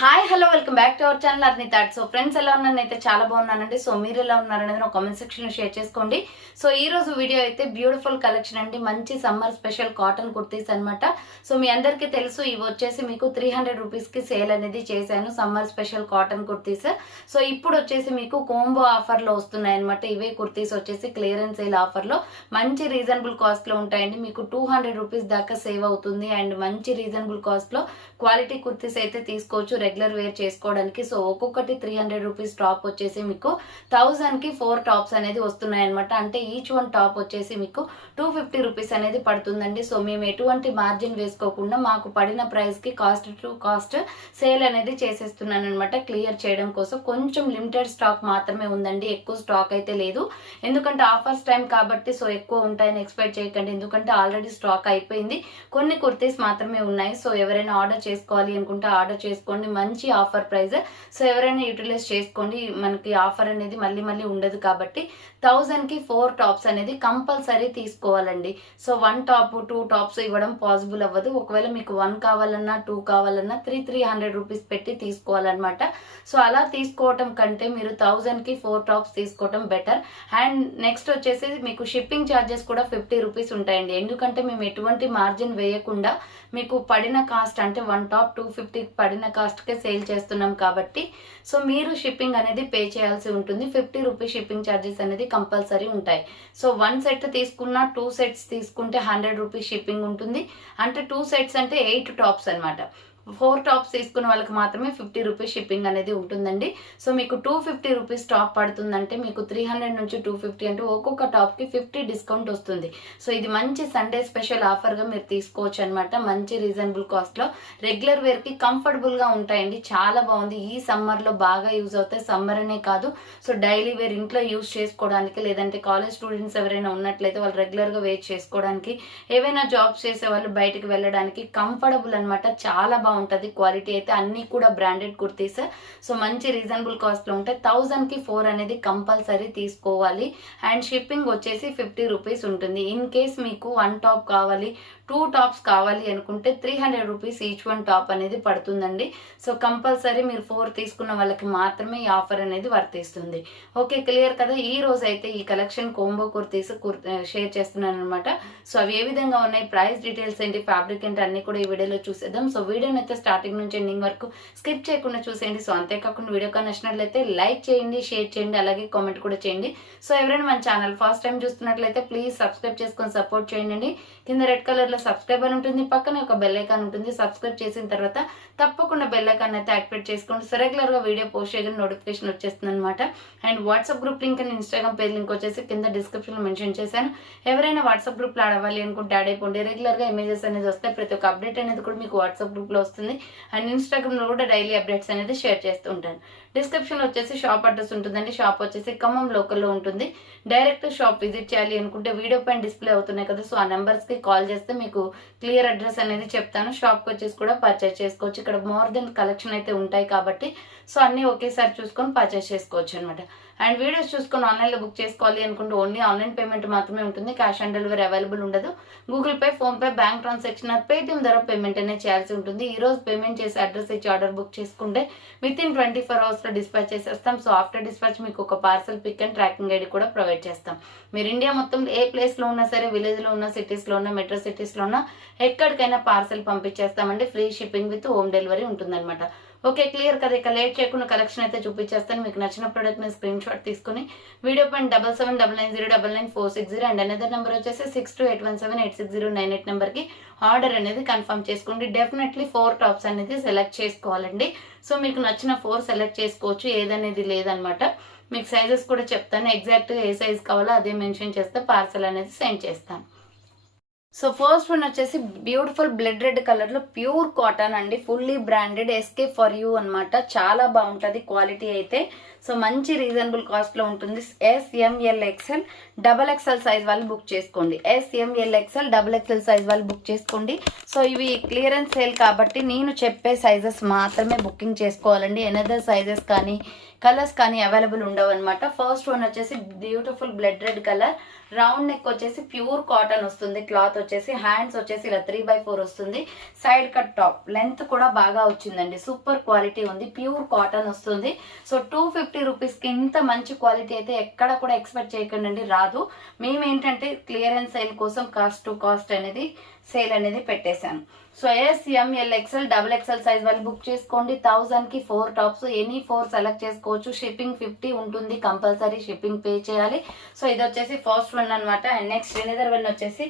Hi hello welcome back to our channel అర్ని thought. So friends ఎలా ఉన్నానైతే చాలా బాగున్నానండి. So మీరు ఎలా ఉన్నారనేది నా కామెంట్ సెక్షన్ లో షేర్ చేసుకోండి. సో ఈ రోజు వీడియో అయితే బ్యూటిఫుల్ కలెక్షన్ అండి, మంచి సమ్మర్ స్పెషల్ కాటన్ కుర్తీస్ అనమాట. సో మీ అందరికీ తెలుసు ఇవి వచ్చేసి మీకు 300 రూపీస్ కి సేల్ అనేది చేశాను, summer special cotton kurtis. So ఇప్పుడు వచ్చేసి మీకు కోంబో ఆఫర్ లో వస్తున్నాయి అనమాట. ఇవే కుర్తీస్ వచ్చేసి క్లియరెన్స్ సేల్ ఆఫర్ లో మంచి రీజనబుల్ కాస్ట్ లో ఉంటాయండి. మీకు 200 రూపీస్ దాకా సేవ్ అవుతుంది అండ్ మంచి రీజనబుల్ కాస్ట్ లో క్వాలిటీ కుర్తీస్ అయితే తీసుకోవచ్చు రెగ్యులర్ వేర్ చేసుకోవడానికి. సో ఒక్కొక్కటి 300 రూపీస్ టాప్ వచ్చేసి మీకు 1000 కి 4 టాప్స్ అనేది వస్తున్నాయి అనమాట. అంటే ఈచ్ వన్ టాప్ వచ్చేసి మీకు 250 రూపీస్ అనేది పడుతుందండి. సో మేము ఎటువంటి మార్జిన్ వేసుకోకుండా మాకు పడిన ప్రైస్ కి కాస్ట్ టు కాస్ట్ సేల్ అనేది చేసేస్తున్నాను అనమాట. క్లియర్ చేయడం కోసం కొంచెం లిమిటెడ్ స్టాక్ మాత్రమే ఉందండి, ఎక్కువ స్టాక్ అయితే లేదు. ఎందుకంటే ఆఫర్స్ టైం కాబట్టి సో ఎక్కువ ఉంటాయని ఎక్స్పెక్ట్ చేయకండి, ఎందుకంటే ఆల్రెడీ స్టాక్ అయిపోయింది. కొన్ని కుర్తీస్ మాత్రమే ఉన్నాయి. సో ఎవరైనా ఆర్డర్ చేసుకోవాలి అనుకుంటే ఆర్డర్ చేసుకోండి, మంచి ఆఫర్ ప్రైస్. సో ఎవరైనా యూటిలైజ్ చేసుకోండి, మనకి ఆఫర్ అనేది మళ్ళీ మళ్ళీ ఉండదు కాబట్టి 1000 కి 4 టాప్స్ అనేది కంపల్సరీ తీసుకోవాలండి. సో 1 టాప్ 2 టాప్స్ ఇవ్వడం పాసిబుల్ అవ్వదు. ఒకవేళ మీకు 1 కావాలన్నా 2 కావాలన్నా 300 రూపీస్ పెట్టి తీసుకోవాలన్నమాట. సో అలా తీసుకోవటం కంటే మీరు 1000 కి 4 టాప్స్ తీసుకోవటం బెటర్. అండ్ నెక్స్ట్ వచ్చేసి మీకు షిప్పింగ్ ఛార్జెస్ కూడా 50 రూపీస్ ఉంటాయండి. ఎందుకంటే మేము ఎటువంటి మార్జిన్ వేయకుండా మీకు పడిన కాస్ట్ అంటే 1 టాప్ 250 పడిన కాస్ట్కే సేల్ చేస్తున్నాం కాబట్టి సో మీరు షిప్పింగ్ అనేది పే చేయాల్సి ఉంటుంది. 50 రూపీస్ షిప్పింగ్ ఛార్జెస్ అనేది కంపల్సరీ ఉంటాయి. సో 1 సెట్ తీసుకున్న 2 సెట్స్ తీసుకుంటే 100 రూపీస్ షిప్పింగ్ ఉంటుంది. అంటే 2 సెట్స్ అంటే 8 టాప్స్ అనమాట. 4 టాప్స్ తీసుకున్న వాళ్ళకి మాత్రమే 50 రూపీస్ షిప్పింగ్ అనేది ఉంటుందండి. సో మీకు 250 రూపీస్ టాప్ పడుతుందంటే మీకు 300 నుంచి 250 అంటే ఒక్కొక్క టాప్ కి 50 డిస్కౌంట్ వస్తుంది. సో ఇది మంచి సండే స్పెషల్ ఆఫర్ గా మీరు తీసుకోవచ్చు అనమాట. మంచి రీజనబుల్ కాస్ట్ లో రెగ్యులర్ వేర్ కి కంఫర్టబుల్ గా ఉంటాయండి. చాలా బాగుంది, ఈ సమ్మర్ లో బాగా యూజ్ అవుతాయి. సమ్మర్ అనే కాదు, సో డైలీ వేర్ ఇంట్లో యూజ్ చేసుకోవడానికి, లేదంటే కాలేజ్ స్టూడెంట్స్ ఎవరైనా ఉన్నట్లయితే వాళ్ళు రెగ్యులర్ గా వేర్ చేసుకోవడానికి, ఏవైనా జాబ్స్ చేసే వాళ్ళు బయటకు వెళ్ళడానికి కంఫర్టబుల్ అనమాట. చాలా బాగుంటుంది క్వాలిటీ అయితే, అన్ని కూడా బ్రాండెడ్ కుర్తీస్. సో మంచి రీజనబుల్ కాస్ట్ లో ఉంటాయి. 1000 కి 4 అనేది కంపల్సరీ తీసుకోవాలి. అండ్ షిప్పింగ్ వచ్చేసి 50 రూపీస్ ఉంటుంది. ఇన్ కేస్ మీకు 1 టాప్ కావాలి 2 టాప్స్ కావాలి అనుకుంటే 300 రూపీస్ ఈచ్ 1 టాప్ అనేది పడుతుందండి. సో కంపల్సరీ మీరు 4 తీసుకున్న వాళ్ళకి మాత్రమే ఈ ఆఫర్ అనేది వర్తిస్తుంది. ఓకే, క్లియర్ కదా. ఈ రోజు అయితే ఈ కలెక్షన్ కోంబో కుర్తీస్ షేర్ చేస్తున్నాను అనమాట. సో అవి ఏ విధంగా ఉన్నాయి, ప్రైస్ డీటెయిల్స్ ఏంటి, ఫ్యాబ్రిక్ ఏంటి అన్ని కూడా ఈ వీడియోలో చూసేద్దాం. సో వీడియోని అయితే స్టార్టింగ్ నుంచి ఎండింగ్ వరకు స్కిప్ చేయకుండా చూసేయండి. సో అంతేకాకుండా వీడియో కానీ నచ్చినట్లయితే లైక్ చేయండి, షేర్ చేయండి, అలాగే కామెంట్ కూడా చేయండి. సో ఎవరైనా మన ఛానల్ ఫస్ట్ టైం చూస్తున్నట్లయితే ప్లీజ్ సబ్స్క్రైబ్ చేసుకొని సపోర్ట్ చేయండి. కింద రెడ్ కలర్ లో సబ్స్క్రైబ్ అని ఉంటుంది, పక్కనే ఒక బెల్ ఐకాన్ ఉంటుంది. సబ్స్క్రైబ్ చేసిన తర్వాత తప్పకుండా బెల్ ఐకాన్ అయితే యాక్టివేట్ చేసుకోండి. సో రెగ్యులర్ గా వీడియో పోస్ట్ చేయగానే నోటిఫికేషన్ వచ్చేస్తుంది అనమాట. And WhatsApp group link and Instagram page link వచ్చేసి కింద డిస్క్రిప్షన్ లో మెన్షన్ చేశాను. ఎవరైనా వాట్సాప్ గ్రూప్ లో అడవాలి అనుకుంటే యాడ్ అయిపోండి. రెగ్యులర్ గా ఇమేజెస్ అనేది వస్తాయి, ప్రతి ఒక్క అప్డేట్ అనేది కూడా మీకు వాట్సాప్ గ్రూప్ లో వస్తుంది. అండ్ ఇన్స్టాగ్రామ్ లో కూడా డైలీ అప్డేట్స్ అనేది షేర్ చేస్తూ ఉంటాను. డిస్క్రిప్షన్ లో వచ్చేసి షాప్ అడ్రస్ ఉంటుందండి. షాప్ వచ్చేసి ఖమ్మం లోకల్లో ఉంటుంది. డైరెక్ట్ షాప్ విజిట్ చేయాలి అనుకుంటే వీడియో పైన డిస్ప్లే అవుతున్నాయి కదా, సో ఆ నెంబర్స్ కి కాల్ చేస్తే మీకు క్లియర్ అడ్రస్ అనేది చెప్తాను. షాప్ కి వచ్చేసి కూడా పర్చేస్ చేసుకోవచ్చు. ఇక్కడ మోర్ దెన్ కలెక్షన్ అయితే ఉంటాయి కాబట్టి సో అన్ని ఒకేసారి చూసుకొని పర్చేస్ చేసుకోవచ్చు అనమాట. అండ్ వీడియోస్ చూసుకొని ఆన్లైన్ లో బుక్ చేసుకోవాలి అనుకుంటే ఓన్లీ ఆన్లైన్ పేమెంట్ మాత్రమే ఉంటుంది. క్యాష్ ఆన్ డెలివరీ అవైలబుల్ ఉండదు. Google Pay, PhonePe, bank transaction, Paytm ద్వారా పేమెంట్ అనేది చేయాల్సి ఉంటుంది. ఈ రోజు పేమెంట్ చేసి అడ్రస్ ఇచ్చి ఆర్డర్ బుక్ చేసుకుంటే విత్ ఇన్ 24 అవర్స్ లో డిస్పాచ్ చేసేస్తాం. సో ఆఫ్టర్ డిస్పాచ్ మీకు ఒక parcel pick and tracking ID కూడా ప్రొవైడ్ చేస్తాం. మీరు ఇండియా మొత్తం ఏ ప్లేస్ లో ఉన్నా సరే, విలేజ్ లో ఉన్న, సిటీస్ లో ఉన్న, మెట్రో సిటీస్ లో ఉన్న, ఎక్కడికైనా పార్సల్ పంపించేస్తామండి. Free shipping with home delivery ఉంటుందన్నమాట. ఓకే, క్లియర్ కదా. ఇక లేట్ చేయకుండా కలెక్షన్ అయితే చూపించేస్తాను. మీకు నచ్చిన ప్రోడక్ట్ మీద స్క్రీన్ షాట్ తీసుకుని వీడియో పైన 7799099460 అండ్ అనదర్ నెంబర్ వచ్చేసి 6281786098 నెంబర్ కి ఆర్డర్ అనేది కన్ఫర్మ్ చేసుకోండి. డెఫినెట్లీ 4 టాప్స్ అనేది సెలెక్ట్ చేసుకోవాలండి. సో మీకు నచ్చిన 4 సెలెక్ట్ చేసుకోవచ్చు, ఏదనేది లేదనమాట. మీకు సైజెస్ కూడా చెప్తాను, ఎగ్జాక్ట్ గా ఏ సైజ్ కావాలో అదే మెన్షన్ చేస్తే పార్సల్ అనేది సెండ్ చేస్తాను. సో ఫస్ట్ వన్ వచ్చేసి బ్యూటిఫుల్ బ్లడ్ రెడ్ కలర్ లో ప్యూర్ కాటన్ అండి, fully branded SK for you అనమాట. చాలా బాగుంటది క్వాలిటీ అయితే. సో మంచి రీజనబుల్ కాస్ట్ లో ఉంటుంది. SMLXL XXL సైజ్ వాళ్ళు బుక్ చేసుకోండి. SMLXL XXL సైజ్ వాళ్ళు బుక్ చేసుకోండి. సో ఇవి క్లియరెన్స్ సేల్ కాబట్టి నేను చెప్పే సైజెస్ మాత్రమే బుకింగ్ చేసుకోవాలండి. ఎనదర్ సైజెస్ కానీ కలర్స్ కానీ అవైలబుల్ ఉండవు అనమాట. ఫస్ట్ వన్ వచ్చేసి beautiful blood red colour, round neck వచ్చేసి ప్యూర్ కాటన్ వస్తుంది. క్లాత్ వచ్చేసి హ్యాండ్స్ వచ్చేసి ఇలా 3/4 వస్తుంది. సైడ్ కట్ టాప్ లెంత్ కూడా బాగా వచ్చిందండి. సూపర్ క్వాలిటీ ఉంది. ప్యూర్ కాటన్ వస్తుంది. సో 250 రూపీస్కి ఇంత మంచి క్వాలిటీ అయితే ఎక్కడ కూడా ఎక్స్పెక్ట్ చేయకండి, రాదు. మేమేంటంటే క్లియరెన్స్ సేల్ కోసం కాస్ట్ టు కాస్ట్ అనేది సేల్ అనేది పెట్టేశాను. So SML XL XXL size వాళ్ళు బుక్ చేసుకోండి. 1000కి 4 టాప్స్, ఎనీ 4 సెలెక్ట్ చేసుకోవచ్చు. షిప్పింగ్ 50 ఉంటుంది, కంపల్సరీ షిప్పింగ్ పే చేయాలి. సో ఇది వచ్చేసి ఫస్ట్ వన్ అనమాట. అండ్ నెక్స్ట్ ఎనదర్ వన్ వచ్చేసి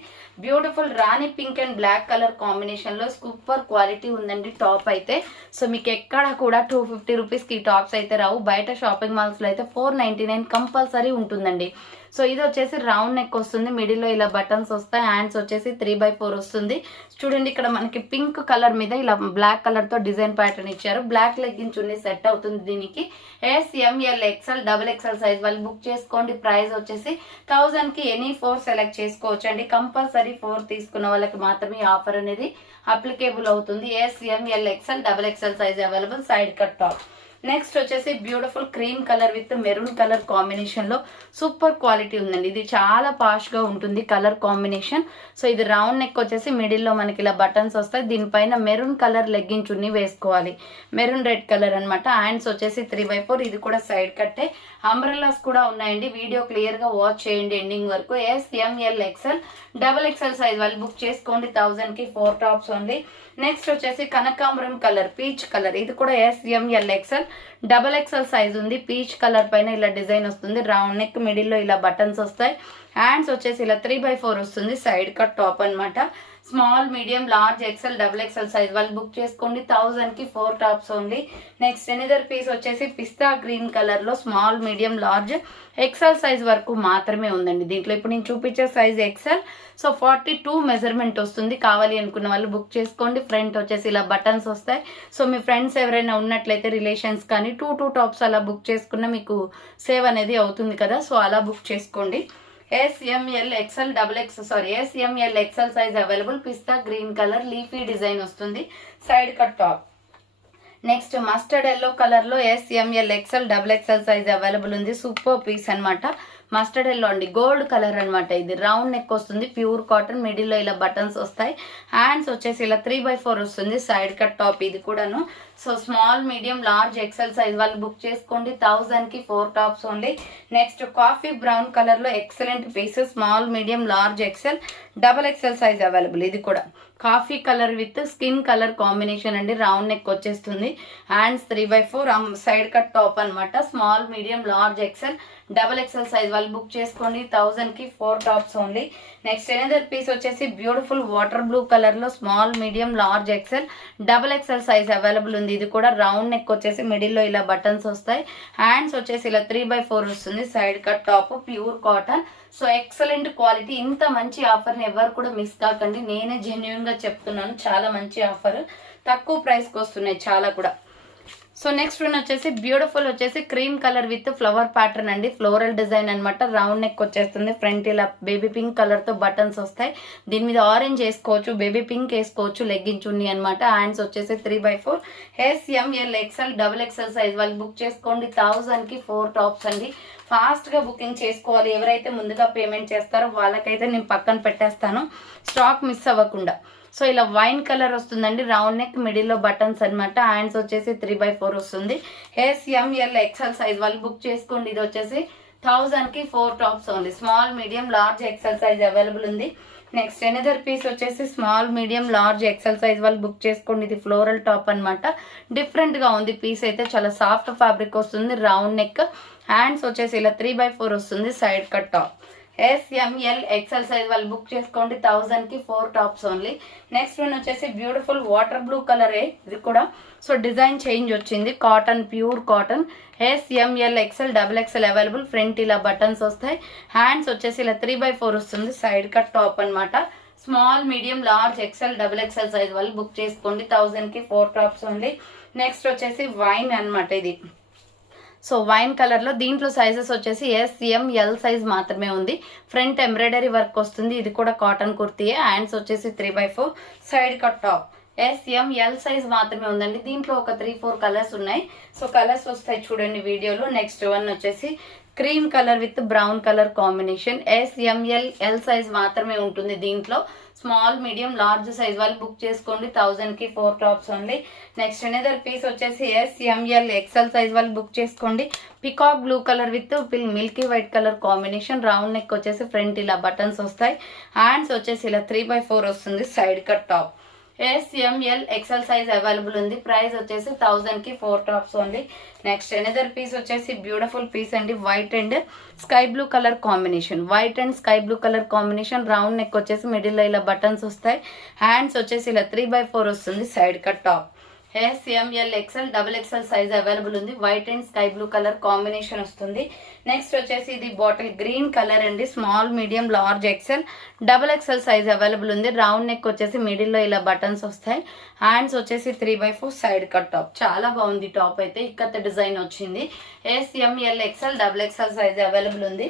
beautiful rani pink and black colour combination లో సూపర్ క్వాలిటీ ఉందండి టాప్ అయితే. సో మీకు ఎక్కడ కూడా 250 రూపీస్కి ఈ టాప్స్ అయితే రావు. బయట షాపింగ్ మాల్స్ లో అయితే 499 కంపల్సరీ ఉంటుందండి. సో ఇది వచ్చేసి రౌండ్ నెక్ వస్తుంది, మిడిల్ లో ఇలా బటన్స్ వస్తాయి. హ్యాండ్స్ వచ్చేసి 3/4 వస్తుంది. చూడండి ఇక్కడ మనకి పింక్ కలర్ మీద ఇలా బ్లాక్ కలర్ తో డిజైన్ ప్యాటర్న్ ఇచ్చారు. బ్లాక్ లెగ్గిన్ చున్నీ సెట్ అవుతుంది దీనికి. SML XL XXL సైజ్ వాళ్ళు బుక్ చేసుకోండి. ప్రైస్ వచ్చేసి 1000కి ఎనీ 4 సెలెక్ట్ చేసుకోవచ్చు అండి. కంపల్సరీ 4 తీసుకున్న వాళ్ళకి మాత్రమే ఆఫర్ అనేది అప్లికేబుల్ అవుతుంది. SML XL XXL size available. Side cut top. Next వచ్చేసి beautiful cream colour with maroon colour combination లో సూపర్ క్వాలిటీ ఉందండి. ఇది చాలా పాష్ గా ఉంటుంది కలర్ కాంబినేషన్. సో ఇది రౌండ్ నెక్ వచ్చేసి మిడిల్ లో మనకి ఇలా బటన్స్ వస్తాయి. దీనిపైన మెరూన్ కలర్ లెగ్గిన్ చున్నీ వేసుకోవాలి. మెరూన్ రెడ్ కలర్ అనమాట. హ్యాండ్స్ వచ్చేసి 3/4. ఇది కూడా సైడ్ కట్టే. అంబ్రెల్లాస్ కూడా ఉన్నాయండి. వీడియో క్లియర్ గా వాచ్ చేయండి ఎండింగ్ వరకు. SML XL XXL సైజ్ వాళ్ళు బుక్ చేసుకోండి. 1000కి 4 టాప్స్ ఓన్లీ. నెక్స్ట్ వచ్చేసి కనకాంబరం కలర్, పీచ్ కలర్. ఇది కూడా SML XL XXL సైజ్ ఉంది. పీచ్ కలర్ పైన ఇలా డిజైన్ వస్తుంది. రౌండ్ నెక్, మిడిల్ లో ఇలా బటన్స్ వస్తాయి. హ్యాండ్స్ వచ్చేసి ఇలా 3/4 వస్తుంది. సైడ్ కట్ టాప్ అనమాట. Small, medium, large, XL XXL size వాళ్ళు బుక్ చేసుకోండి. 1000కి 4 tops only. Next another piece వచ్చేసి పిస్తా గ్రీన్ కలర్ లో small, medium, large, XL size వరకు మాత్రమే ఉందండి దీంట్లో. ఇప్పుడు నేను చూపించే సైజ్ XL. సో 42 మెజర్మెంట్ వస్తుంది. కావాలి అనుకున్న వాళ్ళు బుక్ చేసుకోండి. ఫ్రంట్ వచ్చేసి ఇలా బటన్స్ వస్తాయి. సో మీ ఫ్రెండ్స్ ఎవరైనా ఉన్నట్లయితే రిలేషన్స్ కానీ 2 టాప్స్ అలా బుక్ చేసుకున్న మీకు సేవ్ అనేది అవుతుంది కదా. సో అలా బుక్ చేసుకోండి. SML XL size available. Pista green colour leafy design వస్తుంది. Side cut top. Next mustard yellow colour లో SML XL XXL size available ఉంది. సూపర్ పీస్ అనమాట. మస్టర్డ్ ఎల్లో అండి, గోల్డ్ కలర్ అనమాట. ఇది రౌండ్ నెక్ వస్తుంది. Pure cotton. మిడిల్ లో ఇలా బటన్స్ వస్తాయి. హ్యాండ్స్ వచ్చేసి ఇలా 3/4 వస్తుంది. సైడ్ కట్ టాప్ ఇది కూడాను. So small, medium, large, XL size వాళ్ళు బుక్ చేసుకోండి. 1000కి 4 tops only. Next coffee brown colour లో excellent pieces. Small, medium, large, XL XXL size available. ఇది కూడా coffee colour with skin colour combination అండి. Round neck వచ్చేస్తుంది. హ్యాండ్స్ 3/4. సైడ్ కట్ టాప్ అనమాట. Small, medium, large, XL XXL size వాళ్ళు book చేసుకోండి. 1000కి 4 tops only. Next another piece వచ్చేసి beautiful water blue colour లో small, medium, large, XL XXL size available ఉంది. ఇది కూడా రౌండ్ నెక్ వచ్చేసి మిడిల్ లో ఇలా బటన్స్ వస్తాయి. హ్యాండ్స్ వచ్చేసి ఇలా 3/4 వస్తుంది. Side cut top, pure cotton. So excellent quality. ఇంత మంచి ఆఫర్ని ఎవరు కూడా మిస్ కాకండి. నేనే జెన్యున్ గా చెప్తున్నాను. చాలా మంచి ఆఫర్, తక్కువ ప్రైస్కి వస్తున్నాయి చాలా కూడా. సో నెక్స్ట్ వన్ వచ్చేసి బ్యూటిఫుల్ వచ్చేసి cream colour with flower pattern అండి. ఫ్లోరల్ డిజైన్ అనమాట. రౌండ్ నెక్ వచ్చేస్తుంది. ఫ్రంట్ ఇలా బేబీ పింక్ కలర్ తో బటన్స్ వస్తాయి. దీని మీద ఆరెంజ్ వేసుకోవచ్చు, బేబీ పింక్ వేసుకోవచ్చు. లెగ్గిన్ చున్నీ అనమాట. హ్యాండ్స్ వచ్చేసి 3/4. SML XL XXL సైజ్ వాళ్ళు బుక్ చేసుకోండి. 1000కి 4 టాప్స్ అండి. ఫాస్ట్ గా బుకింగ్ చేసుకోవాలి. ఎవరైతే ముందుగా పేమెంట్ చేస్తారో వాళ్ళకైతే నేను పక్కన పెట్టేస్తాను, స్టాక్ మిస్ అవ్వకుండా. సో ఇలా వైన్ కలర్ వస్తుందండి. రౌండ్ నెక్, మిడిల్ లో బటన్స్ అనమాట. హ్యాండ్స్ వచ్చేసి 3/4 వస్తుంది. SML XL సైజ్ వాళ్ళు బుక్ చేసుకోండి. ఇది వచ్చేసి 1000కి 4 tops only. Small, medium, large, XL size available ఉంది. నెక్స్ట్ ఎనదర్ పీస్ వచ్చేసి small, medium, large, XL size వాళ్ళు బుక్ చేసుకోండి. ఇది ఫ్లోరల్ టాప్ అనమాట. డిఫరెంట్ గా ఉంది పీస్ అయితే. చాలా సాఫ్ట్ ఫ్యాబ్రిక్ వస్తుంది. Round neck. హ్యాండ్స్ వచ్చేసి ఇలా 3/4 వస్తుంది. Side cut top. SML XL size వాళ్ళు బుక్ చేసుకోండి. 1000కి 4 టాప్స్ ఓన్లీ. నెక్స్ట్ వన్ వచ్చేసి బ్యూటిఫుల్ వాటర్ బ్లూ కలర్. ఇది కూడా సో డిజైన్ చేంజ్ వచ్చింది. Cotton, pure cotton. SML XL XXL available. Front ఇలా బటన్స్ వస్తాయి. హ్యాండ్స్ వచ్చేసి ఇలా 3/4 వస్తుంది. సైడ్ కట్ టాప్ అనమాట. Small, medium, large, XL XXL size వాళ్ళు బుక్ చేసుకోండి. 1000కి 4 టాప్స్ ఓన్లీ. నెక్స్ట్ వచ్చేసి వైన్ అనమాట. ఇది సో వైన్ కలర్ లో దీంట్లో సైజెస్ వచ్చేసి SML సైజ్ మాత్రమే ఉంది. ఫ్రంట్ ఎంబ్రాయిడరీ వర్క్ వస్తుంది. ఇది కూడా కాటన్ కుర్తీయే. హ్యాండ్స్ వచ్చేసి 3/4. Side cut top. SML size మాత్రమే ఉందండి. దీంట్లో ఒక 3-4 కలర్స్ ఉన్నాయి. సో కలర్స్ వస్తాయి చూడండి వీడియోలో. నెక్స్ట్ వన్ వచ్చేసి cream colour with brown colour combination. SML size మాత్రమే ఉంటుంది దీంట్లో. స్మాల్ మీడియం లార్జ్ సైజ్ వాళ్ళు బుక్ చేసుకోండి 1000కి 4 tops only. Next another piece వచ్చేసి SML XL సైజ్ వాళ్ళు బుక్ చేసుకోండి. Peacock blue colour with milky white colour combination. Round neck వచ్చేసి ఫ్రంట్ ఇలా బటన్స్ వస్తాయి. హ్యాండ్స్ వచ్చేసి ఇలా 3/4 వస్తుంది. Side cut top. SML XL size available ఉంది. ప్రైస్ వచ్చేసి 1000కి 4 tops only. Next another piece వచ్చేసి బ్యూటిఫుల్ పీస్ అండి. White and sky blue colour combination. White and sky blue colour combination. Round neck వచ్చేసి మిడిల్లో ఇలా బటన్స్ వస్తాయి. హ్యాండ్స్ వచ్చేసి ఇలా 3/4 వస్తుంది. Side cut top. SML XL XXL size available ఉంది. White and sky blue colour combination వస్తుంది. నెక్స్ట్ వచ్చేసి ఇది బాటిల్ గ్రీన్ కలర్ అండి. Small medium large XL XXL size available ఉంది. రౌండ్ నెక్ వచ్చేసి మిడిల్లో ఇలా బటన్స్ వస్తాయి. హ్యాండ్స్ వచ్చేసి 3/4 సైడ్ కట్ టాప్. చాలా బాగుంది టాప్ అయితే. ఇక్కత డిజైన్ వచ్చింది. SML XL XXL size available ఉంది.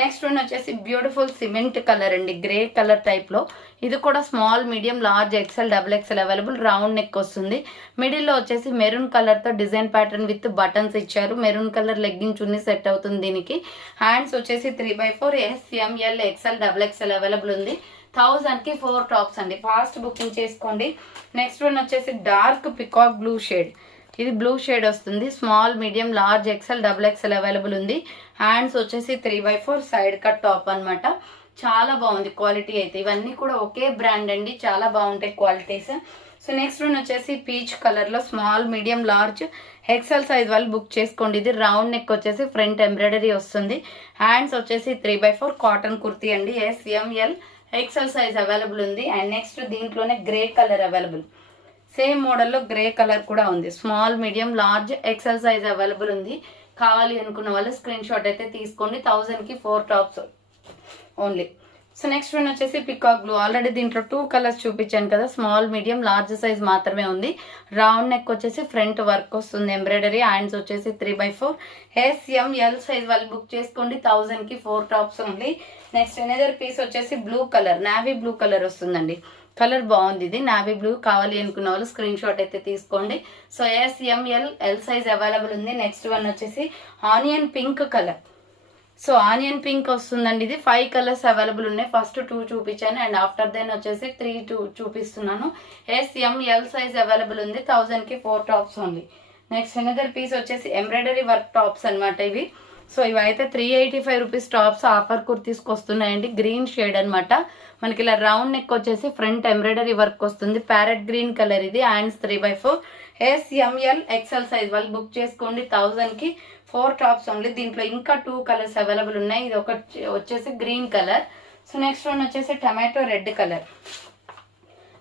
నెక్స్ట్ వన్ వచ్చేసి బ్యూటిఫుల్ సిమెంట్ కలర్ అండి. గ్రే కలర్ టైప్ లో. ఇది కూడా small medium large XL XXL available. Round neck వస్తుంది. మిడిల్లో వచ్చేసి మెరూన్ కలర్ తో డిజైన్ ప్యాటర్న్ విత్ బటన్స్ ఇచ్చారు. మెరూన్ కలర్ లెగ్గింగ్ చున్నీ సెట్ అవుతుంది దీనికి. హ్యాండ్స్ వచ్చేసి 3/4. SML XL XXL అవైలబుల్ ఉంది. 1000కి 4 టాప్స్ అండి. ఫాస్ట్ బుకింగ్ చేసుకోండి. నెక్స్ట్ వన్ వచ్చేసి డార్క్ పికాక్ బ్లూ షేడ్. ఇది బ్లూ షేడ్ వస్తుంది. Small medium large XL XXL available ఉంది. హ్యాండ్స్ వచ్చేసి 3/4 సైడ్ కట్ టాప్ అన్నమాట. చాలా బాగుంది క్వాలిటీ అయితే. ఇవన్నీ కూడా ఒకే బ్రాండ్ అండి. చాలా బాగుంటాయి క్వాలిటీస్. సో నెక్స్ట్ వన్ వచ్చేసి పీచ్ కలర్ లో small medium large XL size వాళ్ళు బుక్ చేసుకోండి. ఇది రౌండ్ నెక్ వచ్చేసి ఫ్రంట్ ఎంబ్రాయిడరీ వస్తుంది. హ్యాండ్స్ వచ్చేసి 3/4 కాటన్ కుర్తీ అండి. SML XL సైజ్ అవైలబుల్ ఉంది. అండ్ నెక్స్ట్ దీంట్లోనే గ్రే కలర్ అవైలబుల్. సేమ్ మోడల్లో గ్రే కలర్ కూడా ఉంది. Small medium large XL size available ఉంది. కావాలి అనుకున్న వాళ్ళు స్క్రీన్ షాట్ అయితే తీసుకోండి. 1000కి 4 tops only. So next one వచ్చేసి పికాక్ బ్లూ. ఆల్రెడీ దీంట్లో 2 కలర్స్ చూపించాను కదా. స్మాల్ మీడియం లార్జ్ సైజ్ మాత్రమే ఉంది. రౌండ్ నెక్ వచ్చేసి ఫ్రంట్ వర్క్ వస్తుంది ఎంబ్రాయిడరీ. హ్యాండ్స్ వచ్చేసి 3/4. SML సైజ్ వాళ్ళు బుక్ చేసుకోండి. 1000కి 4 tops only. Next another piece వచ్చేసి blue colour. Navy blue colour వస్తుందండి. కలర్ బాగుంది. ఇది నావీ బ్లూ. కావాలి అనుకున్న వాళ్ళు స్క్రీన్ షాట్ అయితే తీసుకోండి. So SML L size available ఉంది. నెక్స్ట్ వన్ వచ్చేసి onion pink colour. So onion pink వస్తుందండి. ఇది 5 కలర్స్ అవైలబుల్ ఉన్నాయి. ఫస్ట్ 2 చూపించాను అండ్ ఆఫ్టర్ దెన్ వచ్చేసి 3 చూపిస్తున్నాను. SML సైజ్ అవైలబుల్ ఉంది. 1000కి 4 tops only. Next another piece వచ్చేసి ఎంబ్రాయిడరీ వర్క్ టాప్స్ అనమాట ఇవి. సో ఇవైతే 385 రూపీస్ టాప్స్ ఆఫర్ కుర్తీస్కి వస్తున్నాయండి. గ్రీన్ షేడ్ అనమాట. మనకి ఇలా రౌండ్ నెక్ వచ్చేసి ఫ్రంట్ ఎంబ్రాయిడరీ వర్క్ వస్తుంది. ప్యారెట్ గ్రీన్ కలర్ ఇది. హ్యాండ్స్ 3/4. SML XL సైజ్ వాళ్ళు బుక్ చేసుకోండి. 1000కి 4 టాప్స్ ఓన్లీ. దీంట్లో ఇంకా 2 కలర్స్ అవైలబుల్ ఉన్నాయి. ఇది ఒక వచ్చేసి green colour. So next one వచ్చేసి tomato red colour.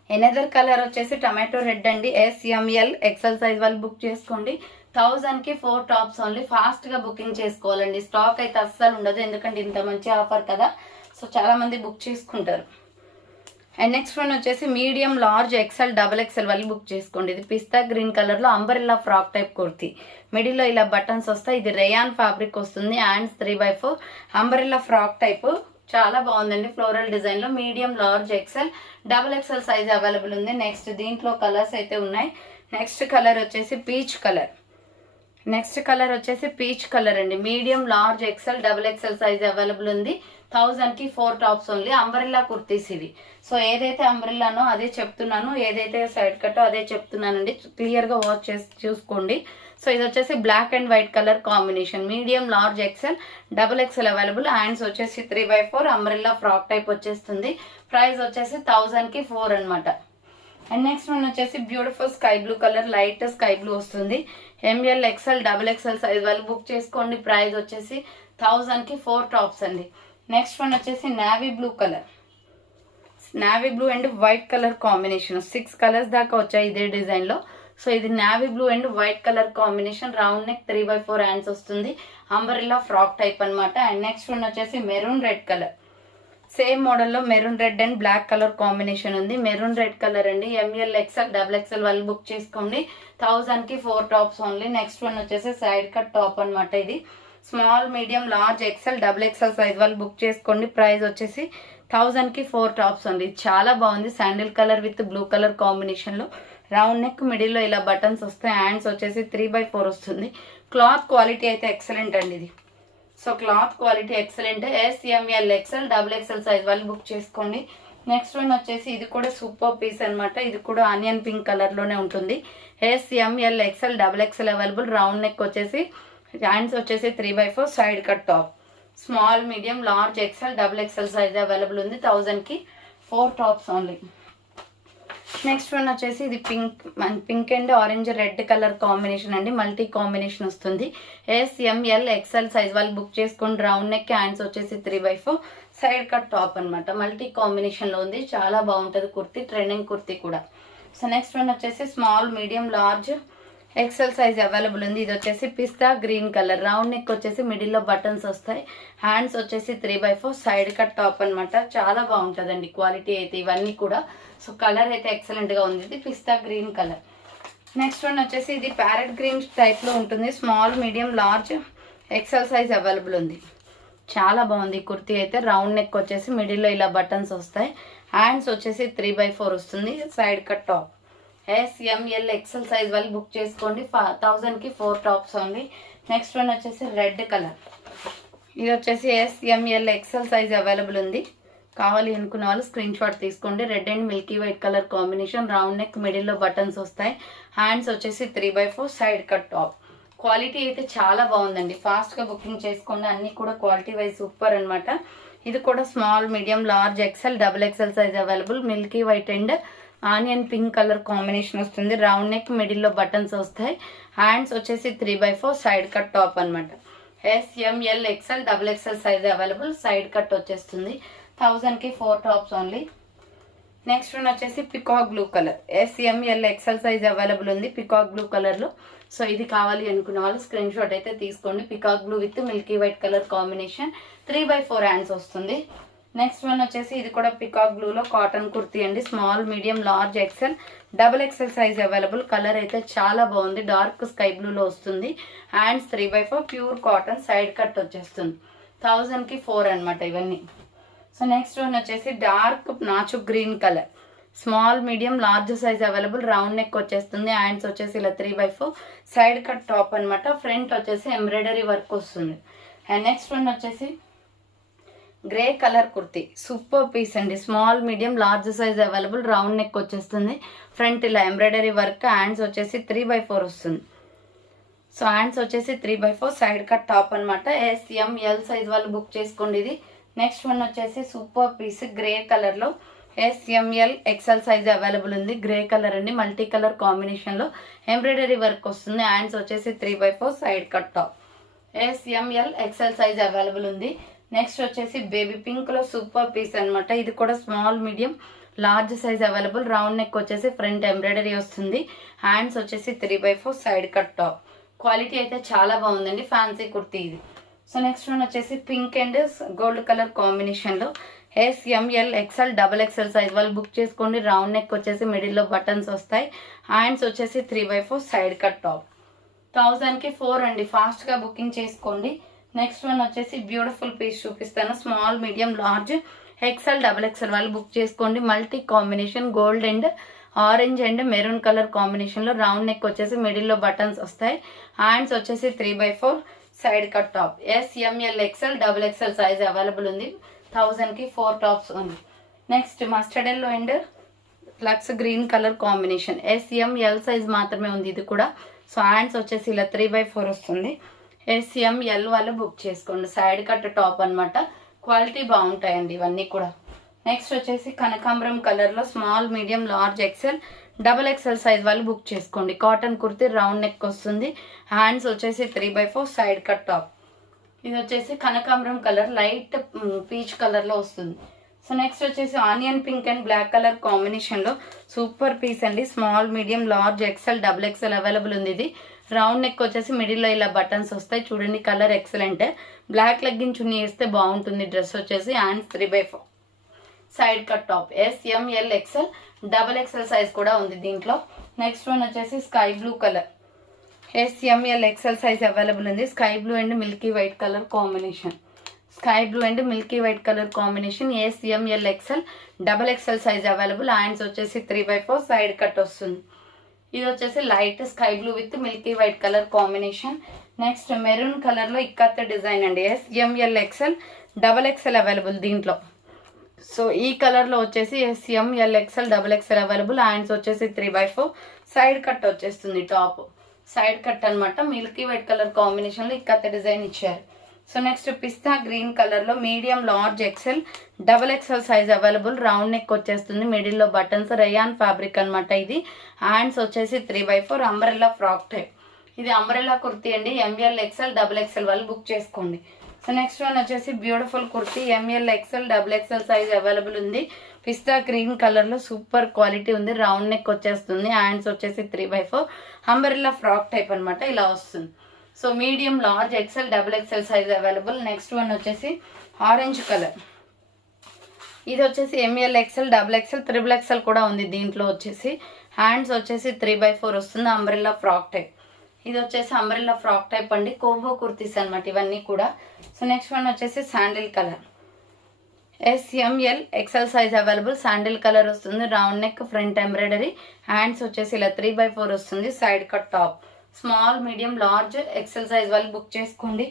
Another colour వచ్చేసి టమాటో రెడ్ అండి. SML XL సైజ్ వాళ్ళు బుక్ చేసుకోండి. 1000కి 4 టాప్స్ ఓన్లీ. ఫాస్ట్ గా బుకింగ్ చేసుకోవాలండి. స్టాక్ అయితే అస్సలు ఉండదు. ఎందుకంటే ఇంత మంచి ఆఫర్ కదా. సో చాలా మంది బుక్ చేసుకుంటారు. అండ్ నెక్స్ట్ వన్ వచ్చేసి మీడియం లార్జ్ XL XXL వాళ్ళు బుక్ చేసుకోండి. ఇది పిస్తా గ్రీన్ కలర్ లో అంబరెల్లా ఫ్రాక్ టైప్ కుర్తీ. మిడిల్లో ఇలా బటన్స్ వస్తాయి. ఇది రేయాన్ ఫ్యాబ్రిక్ వస్తుంది. హ్యాండ్స్ 3/4. Umbrella frock type. చాలా బాగుందండి. ఫ్లోరల్ డిజైన్ లో medium large XL XXL size available ఉంది. నెక్స్ట్ దీంట్లో కలర్స్ అయితే ఉన్నాయి. నెక్స్ట్ కలర్ వచ్చేసి పీచ్ కలర్. నెక్స్ట్ కలర్ వచ్చేసి పీచ్ కలర్ అండి. Medium large XL XXL size available ఉంది. 1000కి 4 టాప్స్ ఓన్లీ. అంబ్రెల్లా కుర్తీస్ ఇవి. సో ఏదైతే అంబ్రెల్లానో అదే చెప్తున్నాను, ఏదైతే సైడ్ కట్టో అదే చెప్తున్నానండి. క్లియర్ గా వాచ్ చేసి చూసుకోండి. సో ఇది వచ్చేసి black and white colour combination. Medium large XL XXL available. Hands వచ్చేసి 3/4. అంబ్రెల్లా ఫ్రాక్ టైప్ వచ్చేస్తుంది. ప్రైస్ వచ్చేసి 1000కి 4 అనమాట. అండ్ నెక్స్ట్ వన్ వచ్చేసి beautiful sky blue colour. Light sky blue వస్తుంది. ML XL XXL సైజ్ వాళ్ళు బుక్ చేసుకోండి. ప్రైస్ వచ్చేసి 1000కి 4 టాప్స్ అండి. నెక్స్ట్ వన్ వచ్చేసి navy blue colour. Navy blue and white colour combination. 6 colours దాకా వచ్చాయి ఇదే డిజైన్ లో. సో ఇది navy blue and white colour combination. Round neck 3/4 hands వస్తుంది. అంబరెల్లా ఫ్రాక్ టైప్ అనమాట. అండ్ నెక్స్ట్ వన్ వచ్చేసి మెరూన్ రెడ్ కలర్. సేమ్ మోడల్లో maroon red and black colour combination ఉంది. మెరూన్ రెడ్ కలర్ అండి. ML XL XXL వాళ్ళు book చేసుకోండి. 1000కి 4 tops only. Next one వచ్చేసి సైడ్ కట్ టాప్ అనమాట. ఇది small medium large XL XXL size వాళ్ళు బుక్ చేసుకోండి. ప్రైస్ వచ్చేసి 1000కి 4 టాప్స్ ఓన్లీ. చాలా బాగుంది. Sandal colour with blue colour combination లో. రౌండ్ నెక్ మిడిల్లో ఇలా బటన్స్ వస్తాయి. హ్యాండ్స్ వచ్చేసి 3/4 వస్తుంది. క్లాత్ క్వాలిటీ అయితే ఎక్సలెంట్ అండి ఇది. So cloth quality excellent. SML XL XXL size వాళ్ళు బుక్ చేసుకోండి. నెక్స్ట్ వన్ వచ్చేసి ఇది కూడా సూపర్ పీస్ అనమాట. ఇది కూడా ఆనియన్ పింక్ కలర్లోనే ఉంటుంది. SML XL XXL available. Round neck వచ్చేసి హ్యాండ్స్ వచ్చేసి 3/4 side cut top. Small medium large XL XXL size available ఉంది. 1000కి 4 టాప్స్ ఓన్లీ. నెక్స్ట్ వన్ వచ్చేసి ఇది pink and orange red colour combination అండి. మల్టీ కాంబినేషన్ వస్తుంది. SML XL సైజ్ వాళ్ళు book చేసుకోండి. రౌండ్ నెక్ హ్యాండ్స్ వచ్చేసి 3/4 సైడ్ కట్ టాప్ అనమాట. మల్టీ కాంబినేషన్లో ఉంది. చాలా బాగుంటుంది కుర్తీ. ట్రెండింగ్ కుర్తీ కూడా. సో నెక్స్ట్ వన్ వచ్చేసి small medium large XL size available ఉంది. ఇది వచ్చేసి pista green colour. Round neck వచ్చేసి మిడిల్లో బటన్స్ వస్తాయి. హ్యాండ్స్ వచ్చేసి 3/4 సైడ్ కట్ టాప్ అనమాట. చాలా బాగుంటుందండి క్వాలిటీ అయితే ఇవన్నీ కూడా. సో కలర్ అయితే ఎక్సలెంట్గా ఉంది. ఇది పిస్తా గ్రీన్ కలర్. నెక్స్ట్ వన్ వచ్చేసి ఇది ప్యారెట్ గ్రీన్ టైప్లో ఉంటుంది. Small medium large XL size available ఉంది. చాలా బాగుంది కుర్తీ అయితే. రౌండ్ నెక్ వచ్చేసి మిడిల్లో ఇలా బటన్స్ వస్తాయి. హ్యాండ్స్ వచ్చేసి 3/4 వస్తుంది. Side cut top. SML XL size వాళ్ళు బుక్ చేసుకోండి. 1000కి 4 టాప్స్ ఓన్లీ. నెక్స్ట్ వన్ వచ్చేసి రెడ్ కలర్. ఇది వచ్చేసి SML XL సైజ్ అవైలబుల్ ఉంది. కావాలి అనుకున్న వాళ్ళు స్క్రీన్ షాట్ తీసుకోండి. Red and milky white colour combination. Round neck మిడిల్లో బటన్స్ వస్తాయి. హ్యాండ్స్ వచ్చేసి 3/4 సైడ్ కట్ టాప్. క్వాలిటీ అయితే చాలా బాగుందండి. ఫాస్ట్గా బుకింగ్ చేసుకోండి. అన్నీ కూడా క్వాలిటీ వైజ్ సూపర్ అనమాట. ఇది కూడా small medium large XL XXL size available. Milky white and onion pink colour combination వస్తుంది. రౌండ్ నెక్ మిడిల్లో బటన్స్ వస్తాయి. హ్యాండ్స్ వచ్చేసి 3/4 సైడ్ కట్ టాప్ అనమాట. SML XL XXL size available. Side cut వచ్చేస్తుంది. 1000కి 4 tops only. Next one వచ్చేసి peacock blue colour. SML XL size available ఉంది peacock blue కలర్లో. So ఇది కావాలి అనుకున్న వాళ్ళు స్క్రీన్ షాట్ అయితే తీసుకోండి. Peacock blue with milky white colour combination. 3/4 hands వస్తుంది. నెక్స్ట్ వన్ వచ్చేసి ఇది కూడా పికాక్ బ్లూలో కాటన్ కుర్తీ అండి. Small medium large XL XXL size available. Colour అయితే చాలా బాగుంది. డార్క్ స్కై బ్లూలో వస్తుంది. Hands 3/4 pure cotton. Side cut వచ్చేస్తుంది. 1000కి 4 అనమాట ఇవన్నీ. సో నెక్స్ట్ వన్ వచ్చేసి డార్క్ నాచు green colour. Small medium large size available. Round neck వచ్చేస్తుంది. హ్యాండ్స్ వచ్చేసి ఇలా 3/4 సైడ్ కట్ టాప్ అనమాట. ఫ్రంట్ వచ్చేసి ఎంబ్రాయిడరీ వర్క్ వస్తుంది. అండ్ నెక్స్ట్ వన్ వచ్చేసి grey colour kurti. Super piece అండి. Small medium large size available. Round neck వచ్చేస్తుంది. ఫ్రంట్ ఇలా ఎంబ్రాయిడరీ వర్క్. హ్యాండ్స్ వచ్చేసి 3/4 వస్తుంది. సో హ్యాండ్స్ వచ్చేసి 3/4 సైడ్ కట్ టాప్ అనమాట. SML సైజ్ వాళ్ళు బుక్ చేసుకోండి ఇది. నెక్స్ట్ వన్ వచ్చేసి సూపర్ పీస్ గ్రే కలర్లో. SML XL సైజ్ అవైలబుల్ ఉంది. గ్రే కలర్ అండి. మల్టీ కలర్ కాంబినేషన్లో ఎంబ్రాయిడరీ వర్క్ వస్తుంది. హ్యాండ్స్ వచ్చేసి 3/4 side cut top. SML XL size available ఉంది. నెక్స్ట్ వచ్చేసి బేబీ పింక్లో సూపర్ పీస్ అనమాట. ఇది కూడా small medium large size available. Round neck వచ్చేసి ఫ్రంట్ ఎంబ్రాయిడరీ వస్తుంది. హ్యాండ్స్ వచ్చేసి 3/4 సైడ్ కట్ టాప్. క్వాలిటీ అయితే చాలా బాగుందండి. ఫ్యాన్సీ కుర్తీ ఇది. సో నెక్స్ట్ వన్ వచ్చేసి పింక్ అండ్ గోల్డ్ కలర్ కాంబినేషన్లో. SML XL XXL సైజ్ వాళ్ళు బుక్ చేసుకోండి. రౌండ్ నెక్ వచ్చేసి మిడిల్లో బటన్స్ వస్తాయి. హ్యాండ్స్ వచ్చేసి 3/4 సైడ్ కట్ టాప్. 1000కి 4 అండి. ఫాస్ట్గా బుకింగ్ చేసుకోండి. నెక్స్ట్ వన్ వచ్చేసి బ్యూటిఫుల్ పీస్ చూపిస్తాను. Small medium large XL XXL వాళ్ళు బుక్ చేసుకోండి. Multi combination gold and orange and maroon colour కాంబినేషన్లో. రౌండ్ నెక్ వచ్చేసి మిడిల్లో బటన్స్ వస్తాయి. హ్యాండ్స్ వచ్చేసి 3/4 side cut top. SML XL XXL size available ఉంది. 1000కి 4 టాప్స్ ఉంది. Next mustard yellow and lux green colour combination. SML size మాత్రమే ఉంది ఇది కూడా. సో హ్యాండ్స్ వచ్చేసి ఇలా 3/4 వస్తుంది. SML వాళ్ళు బుక్ చేసుకోండి. సైడ్ కట్ టాప్ అనమాట. క్వాలిటీ బాగుంటాయండి ఇవన్నీ కూడా. నెక్స్ట్ వచ్చేసి కనకాంబరం కలర్లో small medium large XL XXL size వాళ్ళు బుక్ చేసుకోండి. కాటన్ కుర్తీ. రౌండ్ నెక్ వస్తుంది. హ్యాండ్స్ వచ్చేసి 3/4 సైడ్ కట్ టాప్. ఇది వచ్చేసి కనకాంబరం కలర్ లైట్ పీచ్ కలర్లో వస్తుంది. సో నెక్స్ట్ వచ్చేసి onion pink and black colour కాంబినేషన్లో సూపర్ పీస్ అండి. Small medium large XL XXL available ఉంది ఇది. రౌండ్ నెక్ వచ్చేసి మిడిల్లో ఇలా బటన్స్ వస్తాయి. చూడండి colour excellent. Black legging chunni వేస్తే బాగుంటుంది డ్రెస్ వచ్చేసి. Hands 3/4 side cut top. SML XL XXL size కూడా ఉంది దీంట్లో. నెక్స్ట్ వన్ వచ్చేసి sky blue colour. SML XL size available ఉంది. Sky blue and milky white colour combination. Sky blue and milky white colour combination. SML XL XXL size available. Hands వచ్చేసి 3/4 side cut వస్తుంది. ఇది వచ్చేసి light sky blue with milky white colour combination. Next maroon కలర్లో ikat design అండి. SML XL XXL available దీంట్లో. So ఈ కలర్లో వచ్చేసి S M L XL double XL available. Hands వచ్చేసి 3/4. సైడ్ కట్ వచ్చేస్తుంది, టాప్ సైడ్ కట్ అనమాట. మిల్కీ వైట్ కలర్ కాంబినేషన్లో ఇక్కత డిజైన్ ఇచ్చారు. సో నెక్స్ట్ పిస్తా గ్రీన్ కలర్లో medium large XL double XL size available. Round neck వచ్చేస్తుంది, మిడిల్లో బటన్స్, రేయాన్ ఫ్యాబ్రిక్ అనమాట ఇది. హ్యాండ్స్ వచ్చేసి 3/4. Umbrella frock type. ఇది అంబ్రెల్లా కుర్తీ అండి. ఎంఎల్ ఎక్స్ఎల్ డబుల్ ఎక్స్ఎల్ వాళ్ళు బుక్ చేసుకోండి. సో నెక్స్ట్ వన్ వచ్చేసి beautiful kurti ML XL double XL size available ఉంది. పిస్తా గ్రీన్ కలర్లో సూపర్ క్వాలిటీ ఉంది. రౌండ్ నెక్ వచ్చేస్తుంది. హ్యాండ్స్ వచ్చేసి 3/4. అంబ్రెల్లా ఫ్రాక్ టైప్ అనమాట, ఇలా వస్తుంది. So medium large XL double XL size available. Next one వచ్చేసి ఆరెంజ్ కలర్. ఇది వచ్చేసి ML XL double XL triple XL కూడా ఉంది దీంట్లో వచ్చేసి. హ్యాండ్స్ వచ్చేసి 3/4 వస్తుంది. Umbrella frock type. ఇది వచ్చేసి అంబ్రెల్లా ఫ్రాక్ టైప్ అండి. కోంబో కుర్తీస్ అనమాట ఇవన్నీ కూడా. సో నెక్స్ట్ వన్ వచ్చేసి sandal colour. S M L XL size available. Sandal colour వస్తుంది. Round neck, front embroidery. Hands వచ్చేసి ఇలా 3/4 వస్తుంది. Side cut top. Small, medium, large XL size వాళ్ళు బుక్ చేసుకోండి.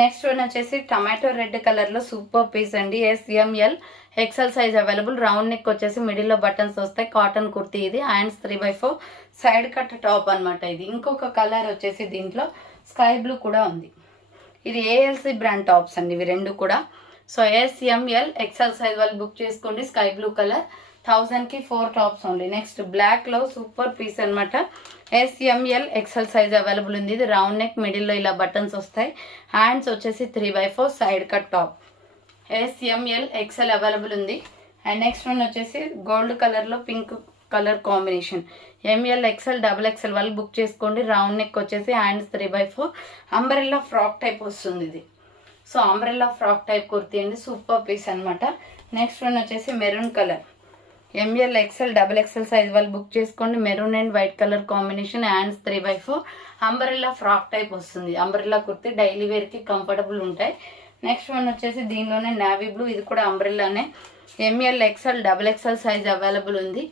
నెక్స్ట్ వన్ వచ్చేసి టమాటో రెడ్ కలర్లో సూపర్ పీస్ అండి. S M L XL size available. Round neck వచ్చేసి మిడిల్లో బటన్స్ వస్తాయి. కాటన్ కుర్తీ ఇది. హ్యాండ్స్ 3/4. సైడ్ కట్ టాప్ అనమాట ఇది. ఇంకొక కలర్ వచ్చేసి దీంట్లో స్కై బ్లూ కూడా ఉంది. ఇది ఏఎల్సి బ్రాండ్ టాప్స్ అండి ఇవి రెండు కూడా. సో ఎస్ఎంఎల్ ఎక్సెల్ సైజ్ వాళ్ళు బుక్ చేసుకోండి. Sky blue colour. 1000కి 4 టాప్స్ ఓన్లీ. నెక్స్ట్ బ్లాక్లో సూపర్ పీస్ అనమాట. ఎస్ఎంఎల్ ఎక్సెల్ సైజ్ అవైలబుల్ ఉంది. ఇది రౌండ్ నెక్, మిడిల్లో ఇలా బటన్స్ వస్తాయి. హ్యాండ్స్ వచ్చేసి 3/4. Side cut top. S M L XL available ఉంది. అండ్ నెక్స్ట్ వన్ వచ్చేసి గోల్డ్ కలర్లో pink colour combination. M L XL double XL వాళ్ళు బుక్ చేసుకోండి. రౌండ్ నెక్ వచ్చేసి హ్యాండ్స్ 3/4. అంబ్రెల్లా ఫ్రాక్ టైప్ వస్తుంది ఇది. So umbrella frock type kurti అండి. సూపర్ పీస్ అనమాట. నెక్స్ట్ వన్ వచ్చేసి maroon colour. M L XL double XL size వాళ్ళు బుక్ చేసుకోండి. Maroon and white colour combination. Hands 3/4. Umbrella frock type వస్తుంది. Umbrella kurti daily వేర్కి comfortable ఉంటాయి. నెక్స్ట్ వన్ వచ్చేసి దీనిలోనే నావీ బ్లూ. ఇది కూడా అంబ్రెల్లానే. M L XL double XL size available ఉంది.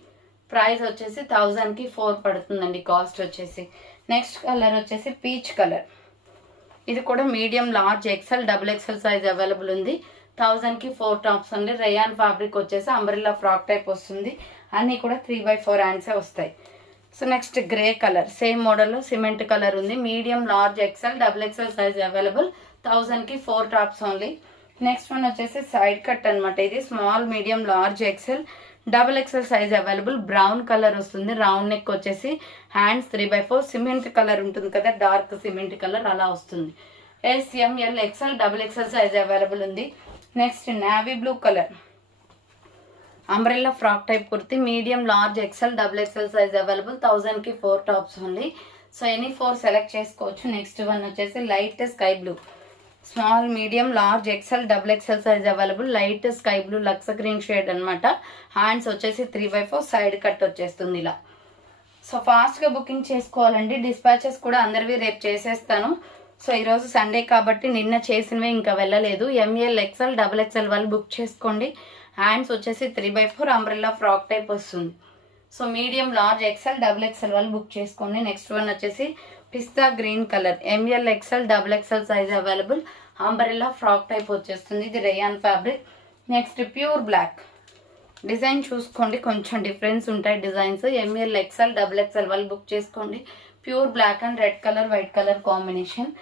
ప్రైస్ వచ్చేసి 1000కి 4 పడుతుందండి కాస్ట్ వచ్చేసి. నెక్స్ట్ కలర్ వచ్చేసి పీచ్ కలర్. ఇది కూడా medium large XL double XL size available ఉంది. 1000కి 4 టాప్స్ అండి. రేయాన్ ఫ్యాబ్రిక్ వచ్చేసి అంబ్రెల్లా ఫ్రాక్ టైప్ వస్తుంది. అన్నీ కూడా 3/4 హ్యాండ్సే వస్తాయి. So next grey colour. Same మోడల్లో సిమెంట్ కలర్ ఉంది. Medium large XL double XL size available. 1000కి 4 టాప్స్ ఓన్లీ. నెక్స్ట్ వన్ వచ్చేసి సైడ్ కట్ అనమాట. ఇది small, medium, large XL double XL size available. Brown colour వస్తుంది. రౌండ్ నెక్ వచ్చేసి. Hands 3/4. Cement colour ఉంటుంది కదా, డార్క్ సిమెంట్ కలర్ అలా వస్తుంది. S M L XL double XL size available ఉంది. Next navy blue colour. Umbrella frock type kurti. Medium large XL double XL size available. 1000కి 4 tops only. So any 4 select చేసుకోవచ్చు. Next one వచ్చేసి light sky blue. Small, medium, large XL double XL size available. Light sky blue lux green shade అనమాట. Hands వచ్చేసి 3/4. Side cut వచ్చేస్తుంది ఇలా. So ఫాస్ట్గా booking చేసుకోవాలండి. Dispatches కూడా అందరివి రేపు చేసేస్తాను. సో ఈరోజు సండే కాబట్టి నిన్న చేసినవే ఇంకా వెళ్ళలేదు. ఎంఎల్ ఎక్స్ఎల్ డబుల్ ఎక్స్ఎల్ వాళ్ళు బుక్ చేసుకోండి. హ్యాండ్స్ వచ్చేసి 3/4. అంబ్రెల్లా ఫ్రాక్ టైప్ వస్తుంది. So medium large XL double XL వాళ్ళు బుక్ చేసుకోండి. నెక్స్ట్ వన్ వచ్చేసి pista green colour. M L XL double XL size available. Umbrella frock type వచ్చేస్తుంది. ఇది rayon fabric. Next pure black. Design చూసుకోండి, కొంచెం డిఫరెన్స్ ఉంటాయి designs. M L XL double XL వాళ్ళు book చేసుకోండి. Pure black and red colour, white colour combination.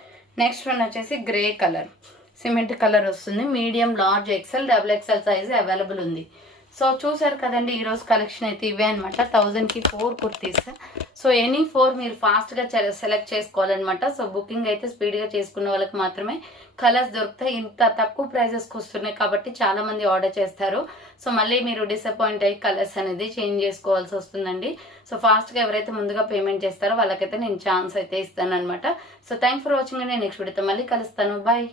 Next one వచ్చేసి grey colour. Cement colour వస్తుంది. Medium large XL double XL size available ఉంది. So చూసారు కదండి, ఈరోజు కలెక్షన్ అయితే ఇవే అనమాట. 1000కి 4 కుర్తీస్. సో ఎనీ 4 మీరు ఫాస్ట్గా సెలెక్ట్ చేసుకోవాలన్నమాట. సో బుకింగ్ అయితే స్పీడ్గా చేసుకున్న వాళ్ళకి మాత్రమే కలర్స్ దొరుకుతాయి. ఇంత తక్కువ ప్రైజెస్కి వస్తున్నాయి కాబట్టి చాలామంది ఆర్డర్ చేస్తారు. సో మళ్ళీ మీరు డిసప్పాయింట్ అయ్యి కలర్స్ అనేది చేంజ్ చేసుకోవాల్సి వస్తుందండి. సో ఫాస్ట్గా ఎవరైతే ముందుగా పేమెంట్ చేస్తారో వాళ్ళకైతే నేను ఛాన్స్ అయితే ఇస్తాను అనమాట. So thanks for watching. నేను నెక్స్ట్ వీడియోతో మళ్ళీ కలుస్తాను. బాయ్.